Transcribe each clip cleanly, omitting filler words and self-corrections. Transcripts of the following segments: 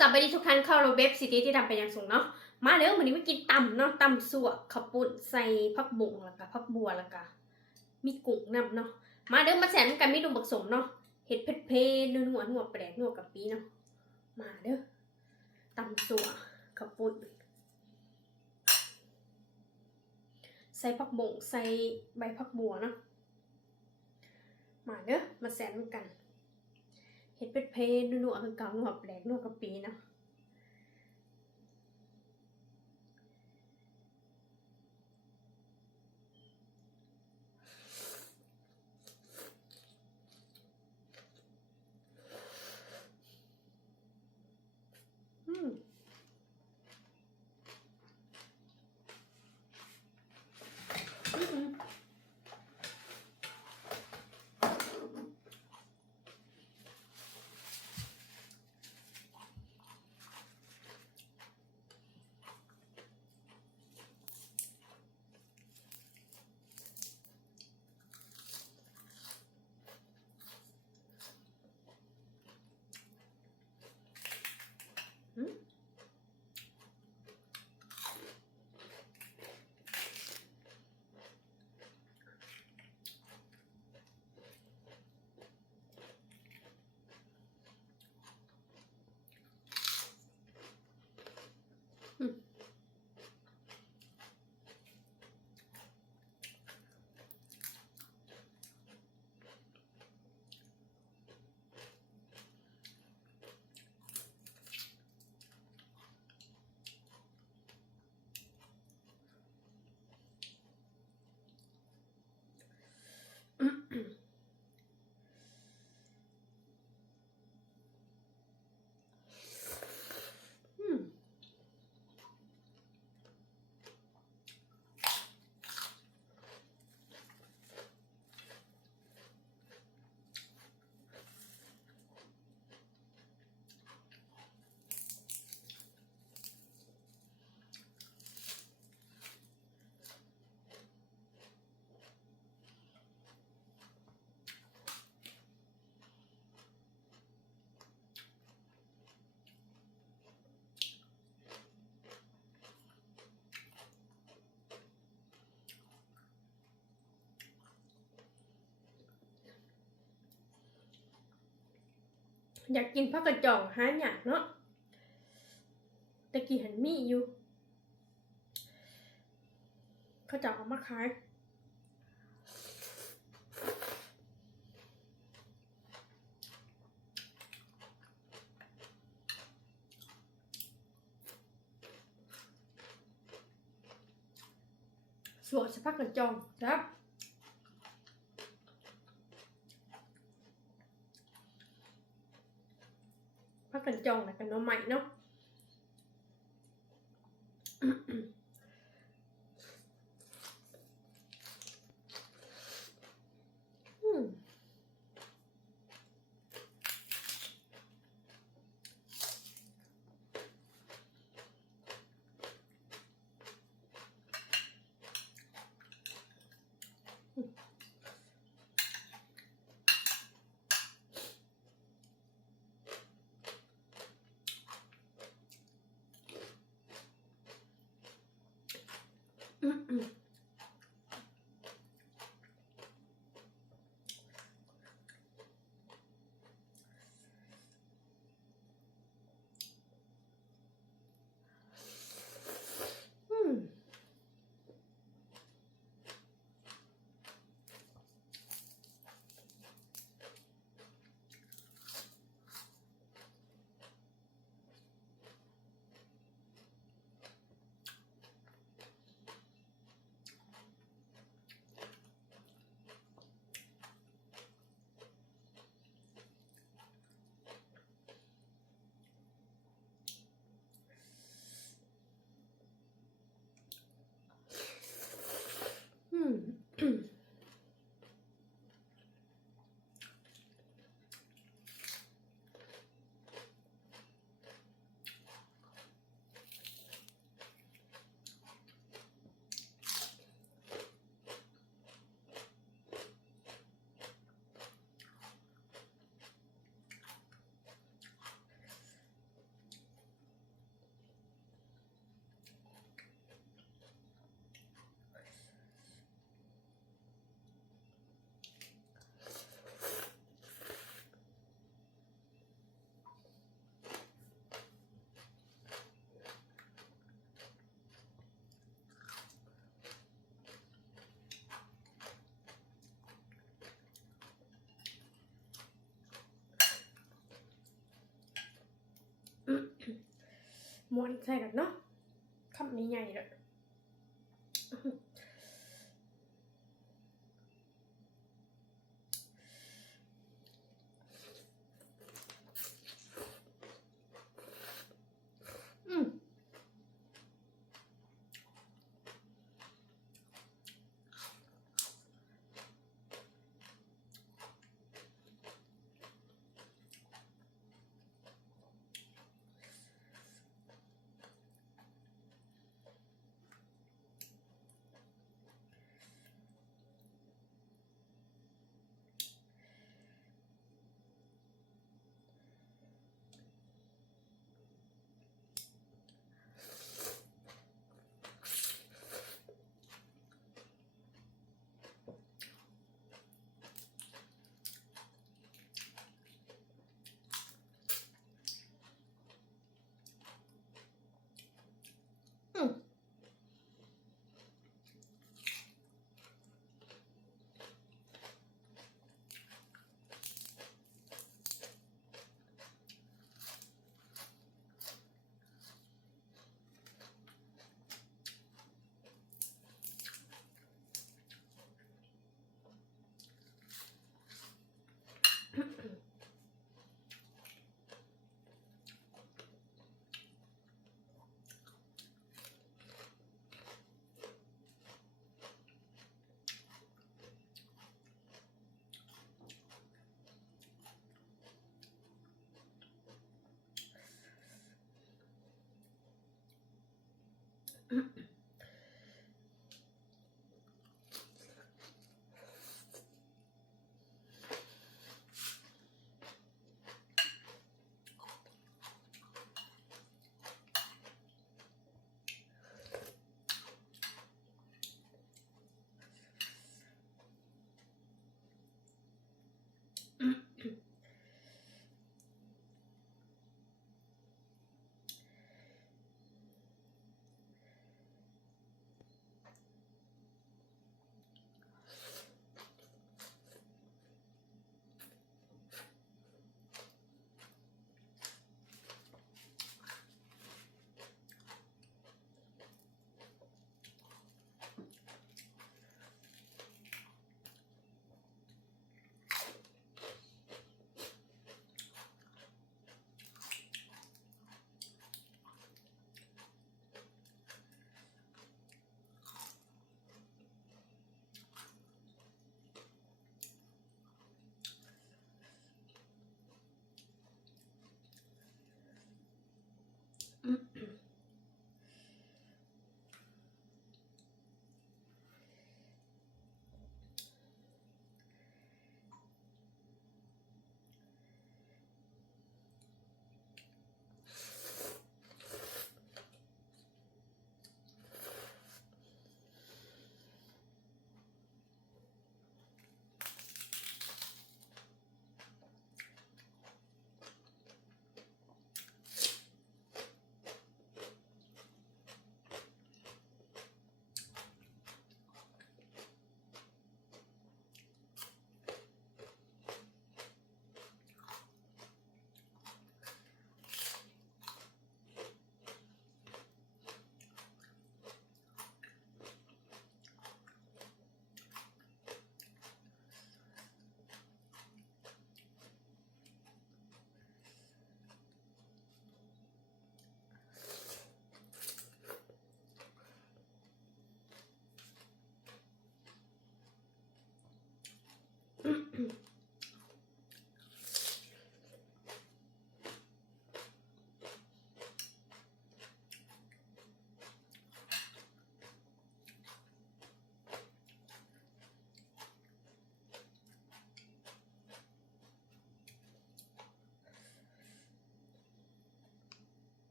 สวัสดีทุกท่านเข้าเราเว็บซิตี้ที่ทำเป็นอย่างสูงเนาะมาเด้อมื้อนี้มากินตำเนาะตำสั่วข้าวปุ้นใส่ผักบุ้งแล้วก็ผักบัวแล้วก็มีกุ้งนำเนาะมาเด้อมาแสนกันมีดุมบักสมเนาะเฮ็ดเผ็ดๆนัวๆแปลกนัวกะปิเนาะมาเด้อตำสั่วข้าวปุ้นใส่ผักบุ้งใส่ใบผักบัวเนาะมาเด้อมาแสนกันเฮ็ดเผ็ดๆนัวๆคือเก่านัวแปลกนัวกะปิเนาะอยากกินผักกระจองหายากเนาะตะกี้หันมีอยู่เขาจะเอามาขายสวนผักกระจองครับผักกระจองน่ะกันเนาะใหม่เนาะ ม้วนใส่กันเนาะคำนี้ใหญ่เลย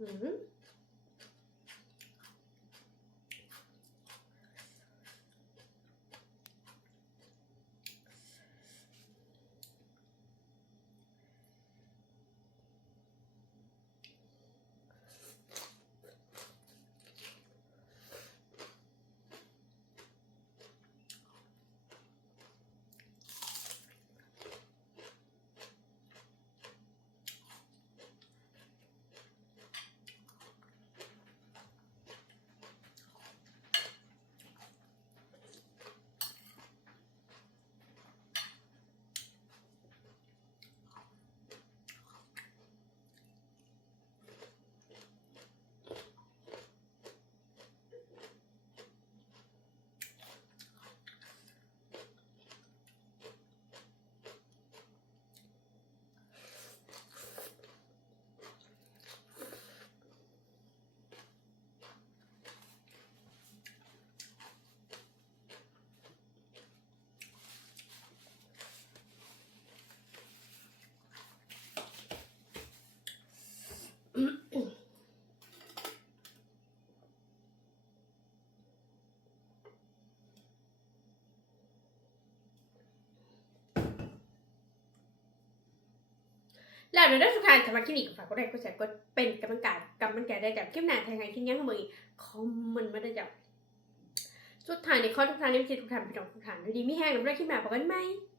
แล้วเด้อทุกท่านสำหรับคลิปนี้ก็ฝากกดไลค์กดแชร์กดเป็นกำลังใจได้จากคลิปหน้าทางไงคลิปยังมื้อคอมเมนต์มาได้จ้ะสุดท้ายนี่ขอทุกท่านทุกท่านพี่น้องทุกท่านดีมีแฮงนำได้คลิปหน้าพบกันใหม่